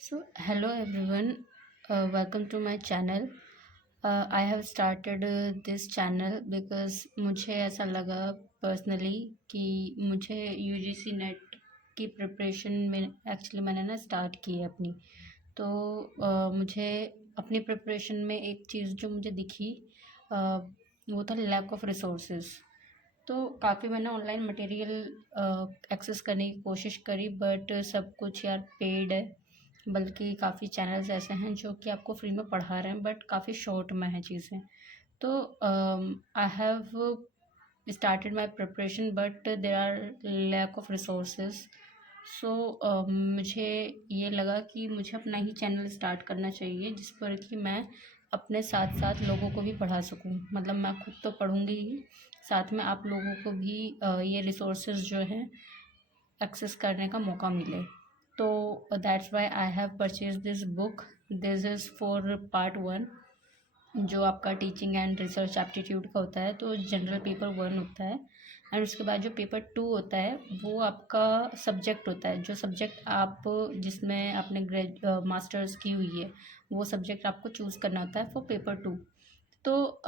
So, hello everyone, welcome to my channel. I have started this channel because मुझे ऐसा लगा personally कि मुझे यूजीसी नेट की प्रिपरेशन में एक्चुअली मैंने ना स्टार्ट की है अपनी। तो मुझे अपनी प्रिपरेशन में एक चीज़ जो मुझे दिखी वो था लैक ऑफ रिसोर्सेज। तो काफ़ी मैंने ऑनलाइन मटेरियल एक्सेस करने की कोशिश करी, बट सब कुछ यार पेड है। बल्कि काफ़ी चैनल्स ऐसे हैं जो कि आपको फ्री में पढ़ा रहे हैं, बट काफ़ी शॉर्ट में है चीज़ें। तो I have started my preparation but there are lack of resources. So मुझे ये लगा कि मुझे अपना ही चैनल स्टार्ट करना चाहिए जिस पर कि मैं अपने साथ साथ लोगों को भी पढ़ा सकूं। मतलब मैं खुद तो पढ़ूंगी ही, साथ में आप लोगों को भी ये रिसोर्सेज जो हैं एक्सेस करने का मौका मिले। तो that's why I have purchase this book. This is for part one, जो आपका टीचिंग एंड रिसर्च एप्टीट्यूड का होता है। तो जनरल पेपर वन होता है, एंड उसके बाद जो पेपर टू होता है वो आपका सब्जेक्ट होता है। जो सब्जेक्ट आप जिसमें आपने मास्टर्स की हुई है वो सब्जेक्ट आपको चूज़ करना होता है फॉर पेपर टू। तो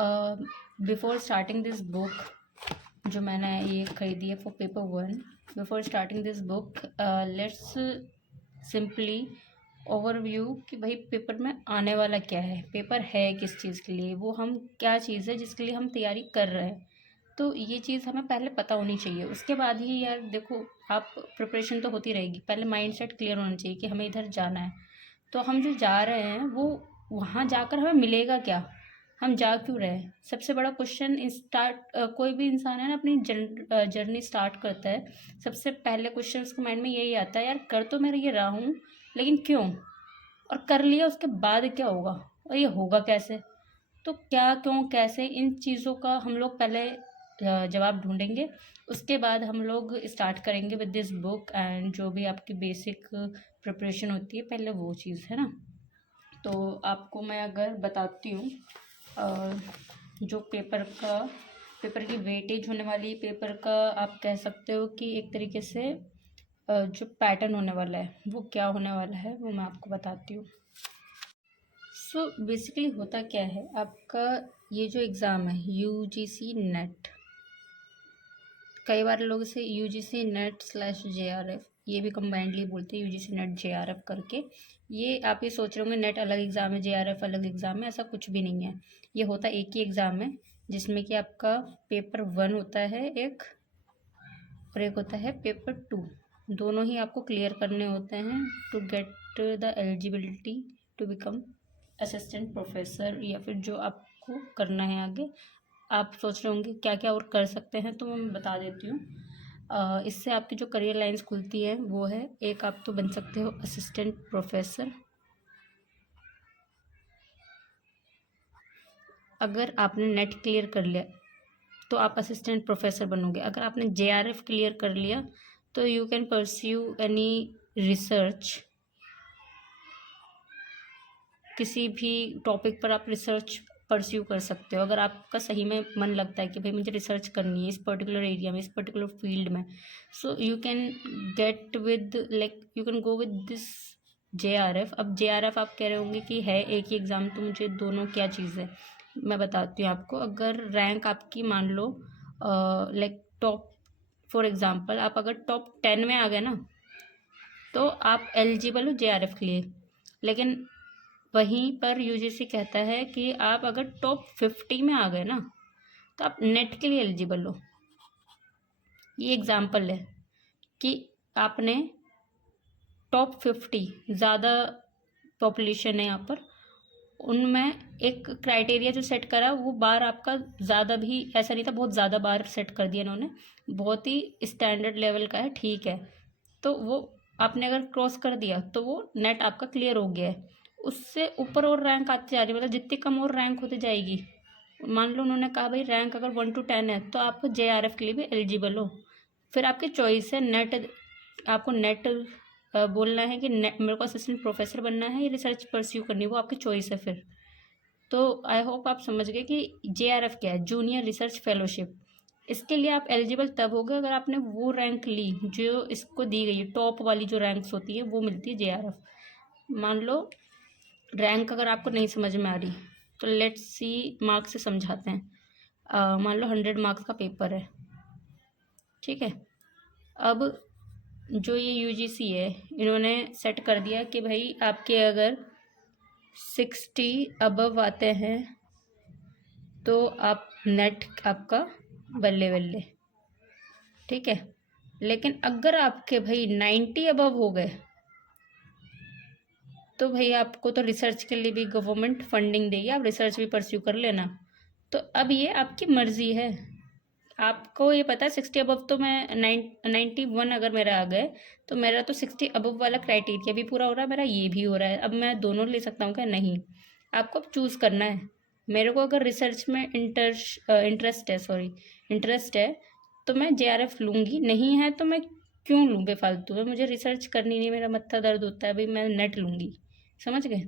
बिफोर स्टार्टिंग दिस बुक जो मैंने ये खरीदी है for paper one, before starting this book let's simply overview कि भाई पेपर में आने वाला क्या है, पेपर है किस चीज़ के लिए, वो हम क्या चीज़ है जिसके लिए हम तैयारी कर रहे हैं। तो ये चीज़ हमें पहले पता होनी चाहिए, उसके बाद ही यार देखो आप प्रिपरेशन तो होती रहेगी, पहले माइंडसेट क्लियर होना चाहिए कि हमें इधर जाना है। तो हम जो जा रहे हैं वो वहाँ जाकर हमें मिलेगा क्या, हम जा क्यों रहे हैं। सबसे बड़ा क्वेश्चन कोई भी इंसान है ना अपनी जर्नी स्टार्ट करता है, सबसे पहले क्वेश्चन उसके माइंड में यही आता है, यार कर तो मैं ये रहा हूँ लेकिन क्यों, और कर लिया उसके बाद क्या होगा, और ये होगा कैसे। तो क्या क्यों कैसे इन चीज़ों का हम लोग पहले जवाब ढूंढेंगे, उसके बाद हम लोग स्टार्ट करेंगे विद दिस बुक। एंड जो भी आपकी बेसिक प्रिपरेशन होती है पहले वो चीज़ है ना। तो आपको मैं अगर बताती हूँ जो पेपर की वेटेज होने वाली पेपर का, आप कह सकते हो कि एक तरीके से जो पैटर्न होने वाला है वो क्या होने वाला है वो मैं आपको बताती हूँ। सो बेसिकली होता क्या है आपका, ये जो एग्ज़ाम है यूजीसी नेट, कई बार लोग इसे यूजीसी नेट स्लैश जेआरएफ ये भी कंबाइंडली बोलते हैं, यूजीसी नेट जेआरएफ करके। ये आप ये सोच रहे होंगे नेट अलग एग्ज़ाम है जेआरएफ अलग एग्ज़ाम है, ऐसा कुछ भी नहीं है। ये होता एक ही एग्ज़ाम है जिसमें कि आपका पेपर वन होता है एक, और एक होता है पेपर टू। दोनों ही आपको क्लियर करने होते हैं to get the eligibility to become assistant professor, या फिर जो आपको करना है आगे। आप सोच रहे होंगे क्या क्या और कर सकते हैं, तो मैं बता देती हूँ। इससे आपकी जो करियर लाइंस खुलती है वो है, एक आप तो बन सकते हो असिस्टेंट प्रोफेसर। अगर आपने नेट क्लियर कर लिया तो आप असिस्टेंट प्रोफेसर बनोगे। अगर आपने जेआरएफ क्लियर कर लिया तो you can pursue any research, किसी भी टॉपिक पर आप रिसर्च परस्यू कर सकते हो। अगर आपका सही में मन लगता है कि भाई मुझे रिसर्च करनी है इस पर्टिकुलर एरिया में, इस पर्टिकुलर फील्ड में, so you can get with like you can go with this JRF. अब जेआरएफ आप कह रहे होंगे कि है एक ही एग्ज़ाम, तो मुझे दोनों क्या चीज़ है मैं बताती हूँ आपको। अगर रैंक आपकी मान लो लाइक टॉप, फॉर एग्ज़ाम्पल आप अगर टॉप 10 में आ गए ना तो आप एलिजिबल हो जेआरएफ के लिए। लेकिन वहीं पर यूजीसी कहता है कि आप अगर टॉप 50 में आ गए ना तो आप नेट के लिए एलिजिबल हो। ये एग्जाम्पल है कि आपने टॉप 50 ज़्यादा पॉपुलेशन है यहाँ पर, उनमें एक क्राइटेरिया जो सेट करा वो बार आपका ज़्यादा भी ऐसा नहीं था, बहुत ज़्यादा बार सेट कर दिया इन्होंने, बहुत ही स्टैंडर्ड लेवल का है, ठीक है। तो वो आपने अगर क्रॉस कर दिया तो वो नेट आपका क्लियर हो गया है। उससे ऊपर और रैंक आती जा रही है, मतलब जितनी कम और रैंक होती जाएगी। मान लो उन्होंने कहा भाई रैंक अगर 1 to 10 है तो आप जेआरएफ के लिए भी एलिजिबल हो। फिर आपकी चॉइस है नेट, आपको नेट बोलना है कि नेट मेरे को असिस्टेंट प्रोफेसर बनना है या रिसर्च परस्यू करनी है, वो आपकी चॉइस है फिर। तो आई होप आप समझ गए कि जेआरएफ क्या है, जूनियर रिसर्च फेलोशिप। इसके लिए आप एलिजिबल तब होगे अगर आपने वो रैंक ली जो इसको दी गई है, टॉप वाली जो रैंक्स होती है वो मिलती है जेआरएफ। मान लो रैंक अगर आपको नहीं समझ में आ रही तो लेट्स सी मार्क्स से समझाते हैं। मान लो 100 मार्क्स का पेपर है, ठीक है। अब जो ये यूजीसी है, इन्होंने सेट कर दिया कि भाई आपके अगर 60 अबव आते हैं तो आप नेट आपका बल्ले बल्ले, ठीक है। लेकिन अगर आपके भाई 90 अबव हो गए तो भाई आपको तो रिसर्च के लिए भी गवर्नमेंट फंडिंग देगी, आप रिसर्च भी परस्यू कर लेना। तो अब ये आपकी मर्जी है, आपको ये पता है 60 अबव तो मैं 91 अगर मेरा आ गए तो मेरा तो 60 अबव वाला क्राइटेरिया भी पूरा हो रहा है, मेरा ये भी हो रहा है। अब मैं दोनों ले सकता हूँ क्या? नहीं, आपको अब चूज़ करना है। मेरे को अगर रिसर्च में इंटरेस्ट है तो मैं JRF लूँगी, नहीं है तो मैं क्यों लूँ बेफालतू में, मुझे रिसर्च करनी नहीं, मेरा मत्था दर्द होता है भाई, मैं नेट लूँगी, समझ गए।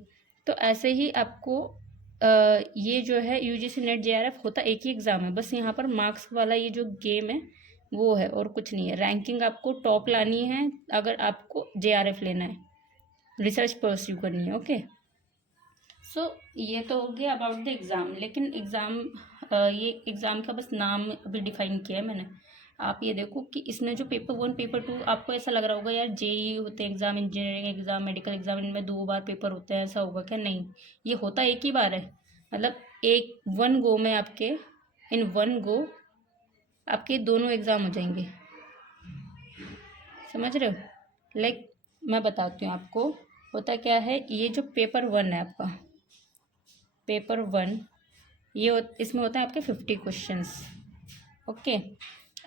तो ऐसे ही आपको ये जो है यूजीसी नेट JRF होता एक ही एग्ज़ाम है, बस यहाँ पर मार्क्स वाला ये जो गेम है वो है और कुछ नहीं है। रैंकिंग आपको टॉप लानी है अगर आपको JRF लेना है, रिसर्च परस्यू करनी है, ओके। सो ये तो हो गया अबाउट द एग्ज़ाम। लेकिन ये एग्ज़ाम का बस नाम अभी डिफाइन किया है मैंने। आप ये देखो कि इसमें जो पेपर 1 पेपर 2, आपको ऐसा लग रहा होगा यार JEE होते हैं exam, engineering exam, medical exam, इनमें 2 बार पेपर होते हैं, ऐसा होगा क्या? नहीं, ये होता एक ही बार है। मतलब एक वन गो में आपके इन वन गो आपके दोनों एग्ज़ाम हो जाएंगे, समझ रहे हो। लाइक मैं बताती हूँ आपको होता क्या है। ये जो पेपर 1 है आपका, पेपर 1 इसमें होता है आपके 50 क्वेश्चंस, ओके।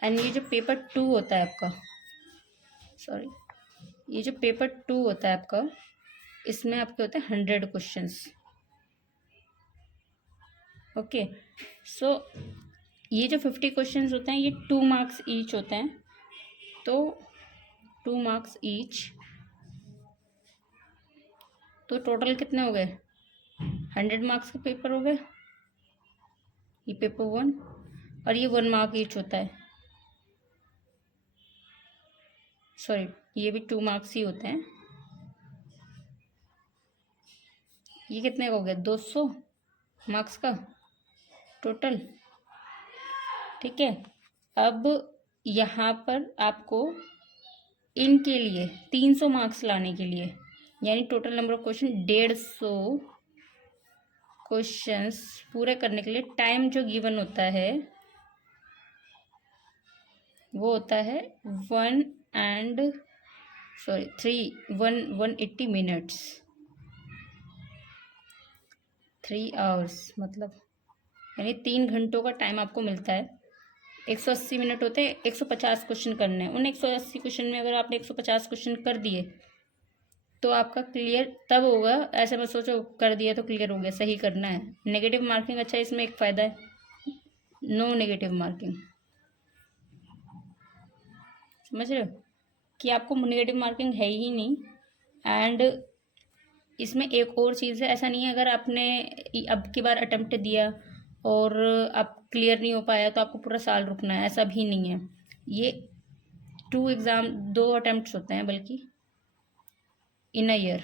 एंड ये जो पेपर 2 होता है आपका, सॉरी, ये जो पेपर 2 होता है आपका, इसमें आपके होते हैं 100 क्वेश्चंस, ओके। सो ये जो 50 क्वेश्चंस होते हैं ये 2 मार्क्स ईच होते हैं, तो 2 मार्क्स ईच, तो टोटल कितने हो गए? 100 मार्क्स का पेपर हो गए, ये पेपर 1, और ये 1 मार्क ईच होता है, सॉरी ये भी 2 मार्क्स ही होते हैं। ये कितने का हो गया? 200 मार्क्स का टोटल, ठीक है। अब यहाँ पर आपको इनके लिए 300 मार्क्स लाने के लिए, यानी total number of question 150 questions पूरे करने के लिए टाइम जो गिवन होता है वो होता है 180 मिनट्स, 3 आवर्स, मतलब यानी 3 घंटों का टाइम आपको मिलता है। 180 मिनट होते हैं, 150 क्वेश्चन करने हैं। उन 180 क्वेश्चन में अगर आपने 150 क्वेश्चन कर दिए तो आपका क्लियर तब होगा, ऐसे में सोचो कर दिया तो क्लियर हो गया, सही करना है। नेगेटिव मार्किंग, अच्छा इसमें एक फ़ायदा है, नो नेगेटिव मार्किंग, समझ रहे हो कि आपको नेगेटिव मार्किंग है ही नहीं। एंड इसमें एक और चीज़ है, ऐसा नहीं है अगर आपने अब की बार अटेम्प्ट दिया और आप क्लियर नहीं हो पाया तो आपको पूरा साल रुकना है, ऐसा भी नहीं है। ये 2 अटेम्प्ट्स होते हैं बल्कि in a year,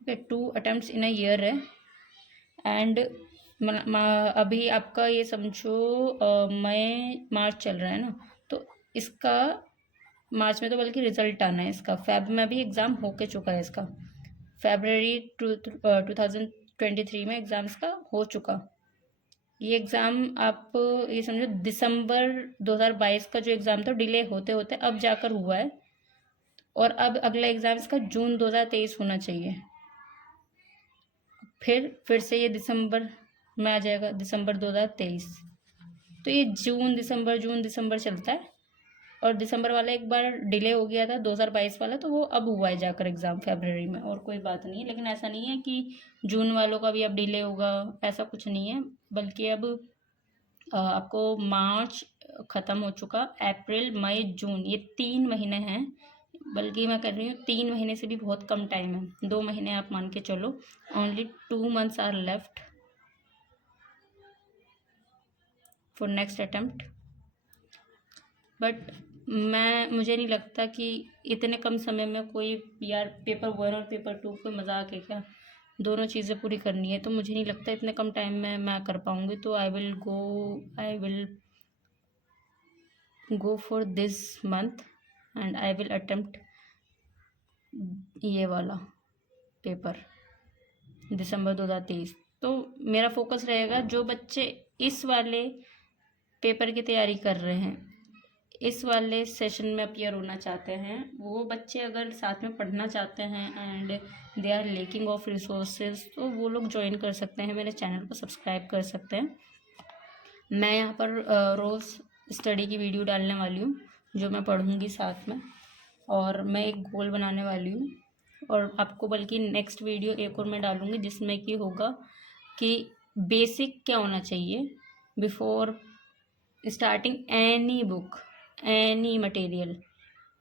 okay, 2 attempts in a year है। एंड अभी आपका ये समझो मई मार्च चल रहा है ना, तो इसका मार्च में तो बल्कि रिजल्ट आना है इसका, फेब में भी एग्ज़ाम होके चुका है इसका, फेबररी 2023 में एग्ज़ाम इसका हो चुका। ये एग्ज़ाम आप ये समझो दिसंबर 2022 का जो एग्ज़ाम था डिले होते होते अब जाकर हुआ है, और अब अगला एग्ज़ाम इसका जून 2023 होना चाहिए। फिर से ये दिसंबर में आ जाएगा, दिसंबर 2023। तो ये जून दिसंबर चलता है, और दिसंबर वाला एक बार डिले हो गया था 2022 वाला, तो वो अब हुआ है जाकर एग्ज़ाम फरवरी में, और कोई बात नहीं है। लेकिन ऐसा नहीं है कि जून वालों का भी अब डिले होगा, ऐसा कुछ नहीं है। बल्कि अब आपको मार्च ख़त्म हो चुका, अप्रैल मई जून ये 3 महीने हैं, बल्कि मैं कर रही हूँ 3 महीने से भी बहुत कम टाइम है, 2 महीने आप मान के चलो, only 2 months are left for next attempt. But मुझे नहीं लगता कि इतने कम समय में कोई यार पेपर 1 और पेपर 2 कोई मजाक है क्या, दोनों चीज़ें पूरी करनी है, तो मुझे नहीं लगता इतने कम टाइम में मैं कर पाऊँगी। तो I will go for this month and I will attempt ये वाला पेपर दिसंबर 2023। तो मेरा फोकस रहेगा जो बच्चे इस वाले पेपर की तैयारी कर रहे हैं, इस वाले सेशन में अपीयर होना चाहते हैं, वो बच्चे अगर साथ में पढ़ना चाहते हैं and they are lacking of resources, तो वो लोग ज्वाइन कर सकते हैं, मेरे चैनल को सब्सक्राइब कर सकते हैं। मैं यहाँ पर रोज़ स्टडी की वीडियो डालने वाली हूँ जो मैं पढ़ूँगी साथ में, और मैं एक गोल बनाने वाली हूँ। और आपको बल्कि नेक्स्ट वीडियो एक और मैं डालूँगी जिसमें कि होगा कि बेसिक क्या होना चाहिए before starting any book, any material.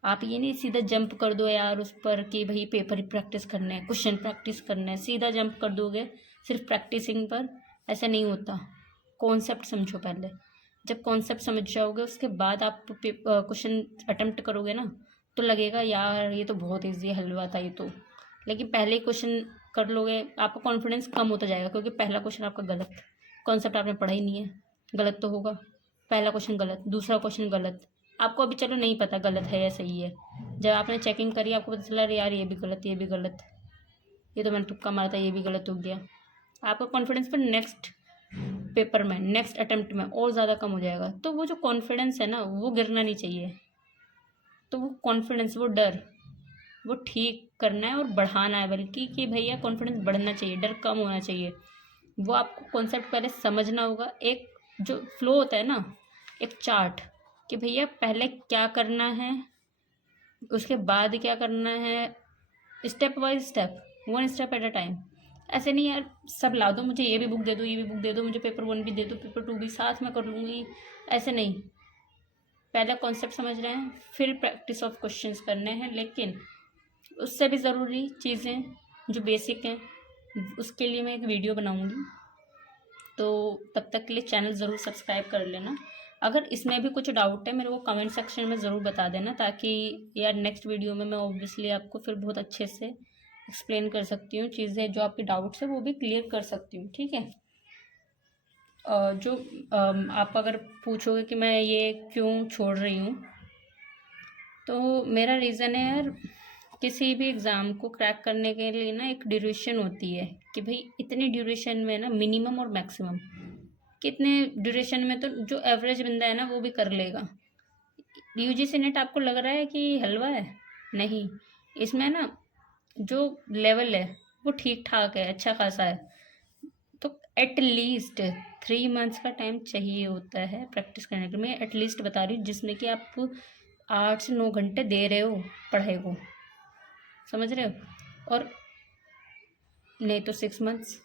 आप ये नहीं सीधा जंप कर दो यार उस पर कि भाई पेपर ही प्रैक्टिस करने हैं, क्वेश्चन प्रैक्टिस करने हैं, सीधा जंप कर दोगे सिर्फ प्रैक्टिसिंग पर, ऐसा नहीं होता। कॉन्सेप्ट समझो पहले, जब कॉन्सेप्ट समझ जाओगे उसके बाद आप क्वेश्चन अटेम्प्ट करोगे ना, तो लगेगा यार ये तो बहुत ईजी हलवा था ये तो। लेकिन पहले ही क्वेश्चन कर लोगे, आपका कॉन्फिडेंस कम होता जाएगा, क्योंकि पहला क्वेश्चन आपका गलत, कॉन्सेप्ट आपने पढ़ा ही नहीं है, गलत तो होगा। पहला क्वेश्चन गलत, दूसरा क्वेश्चन गलत, आपको अभी चलो नहीं पता गलत है या सही है, जब आपने चेकिंग करी आपको पता चला यार ये भी गलत, ये भी गलत, ये तो मैंने तुक्का मारा था, ये भी गलत हो गया, आपका कॉन्फिडेंस पर नेक्स्ट पेपर में, नेक्स्ट अटेम्प्ट में और ज़्यादा कम हो जाएगा। तो वो जो कॉन्फिडेंस है ना, वो गिरना नहीं चाहिए। तो वो कॉन्फिडेंस, वो डर, वो ठीक करना है और बढ़ाना है, बल्कि कि भैया कॉन्फिडेंस बढ़ना चाहिए, डर कम होना चाहिए। वो आपको कॉन्सेप्ट पहले समझना होगा, एक जो फ्लो होता है ना, एक चार्ट, कि भैया पहले क्या करना है, उसके बाद क्या करना है, step by step, 1 step at a time. ऐसे नहीं यार सब ला दो मुझे, ये भी बुक दे दो, ये भी बुक दे दो, मुझे पेपर 1 भी दे दो, पेपर 2 भी साथ में कर लूँगी, ऐसे नहीं। पहले कॉन्सेप्ट समझ रहे हैं, फिर प्रैक्टिस ऑफ क्वेश्चंस करने हैं, लेकिन उससे भी ज़रूरी चीज़ें जो बेसिक हैं उसके लिए मैं एक वीडियो बनाऊँगी। तो तब तक के लिए चैनल ज़रूर सब्सक्राइब कर लेना। अगर इसमें भी कुछ डाउट है मेरे को कमेंट सेक्शन में ज़रूर बता देना, ताकि यार नेक्स्ट वीडियो में मैं ऑब्वियसली आपको फिर बहुत अच्छे से एक्सप्लेन कर सकती हूँ, चीज़ें जो आपके डाउट्स है वो भी क्लियर कर सकती हूँ, ठीक है। जो आप अगर पूछोगे कि मैं ये क्यों छोड़ रही हूँ, तो मेरा रीज़न है यार, किसी भी एग्ज़ाम को क्रैक करने के लिए ना एक ड्यूरेशन होती है कि भाई इतनी ड्यूरेशन में ना, मिनिमम और मैक्सिमम, कितने ड्यूरेशन में तो जो एवरेज बंदा है ना वो भी कर लेगा। यूजीसी नेट आपको लग रहा है कि हलवा है, नहीं, इसमें ना जो लेवल है वो ठीक ठाक है, अच्छा खासा है। तो एटलीस्ट 3 मंथ्स का टाइम चाहिए होता है प्रैक्टिस करने के लिए। मैं एटलीस्ट बता रही हूँ जिसमें कि आप 8 से 9 घंटे दे रहे हो पढ़ाई को, समझ रहे हो। और नहीं तो 6 मंथ्स,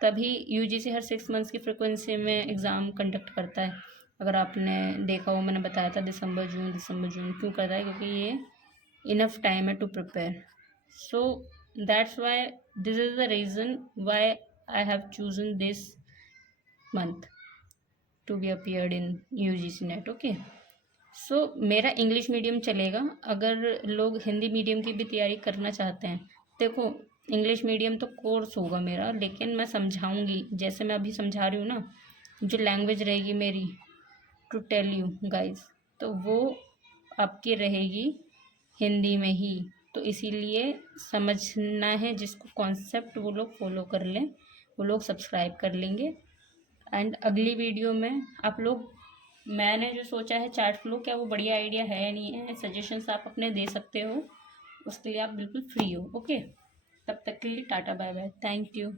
तभी यूजीसी हर 6 मंथ्स की फ्रिक्वेंसी में एग्ज़ाम कंडक्ट करता है। अगर आपने देखा हो, मैंने बताया था दिसंबर जून क्यों करता है, क्योंकि ये इनफ टाइम है to prepare. So that's why, this is the reason why I have chosen this month to be appeared in UGC NET, okay. So मेरा इंग्लिश मीडियम चलेगा, अगर लोग हिंदी मीडियम की भी तैयारी करना चाहते हैं, देखो इंग्लिश मीडियम तो कोर्स होगा मेरा, लेकिन मैं समझाऊंगी जैसे मैं अभी समझा रही हूँ ना, जो लैंग्वेज रहेगी मेरी टू टेल यू गाइस, तो वो आपकी रहेगी हिंदी में ही। तो इसीलिए समझना है जिसको कॉन्सेप्ट, वो लोग फॉलो कर लें, वो लोग सब्सक्राइब कर लेंगे। एंड अगली वीडियो में आप लोग, मैंने जो सोचा है चार्ट फ्लो, क्या वो बढ़िया आइडिया है या नहीं है, सजेशंस आप अपने दे सकते हो, उसके लिए आप बिल्कुल फ्री हो, ओके। तब तक के लिए tata bye bye, thank you.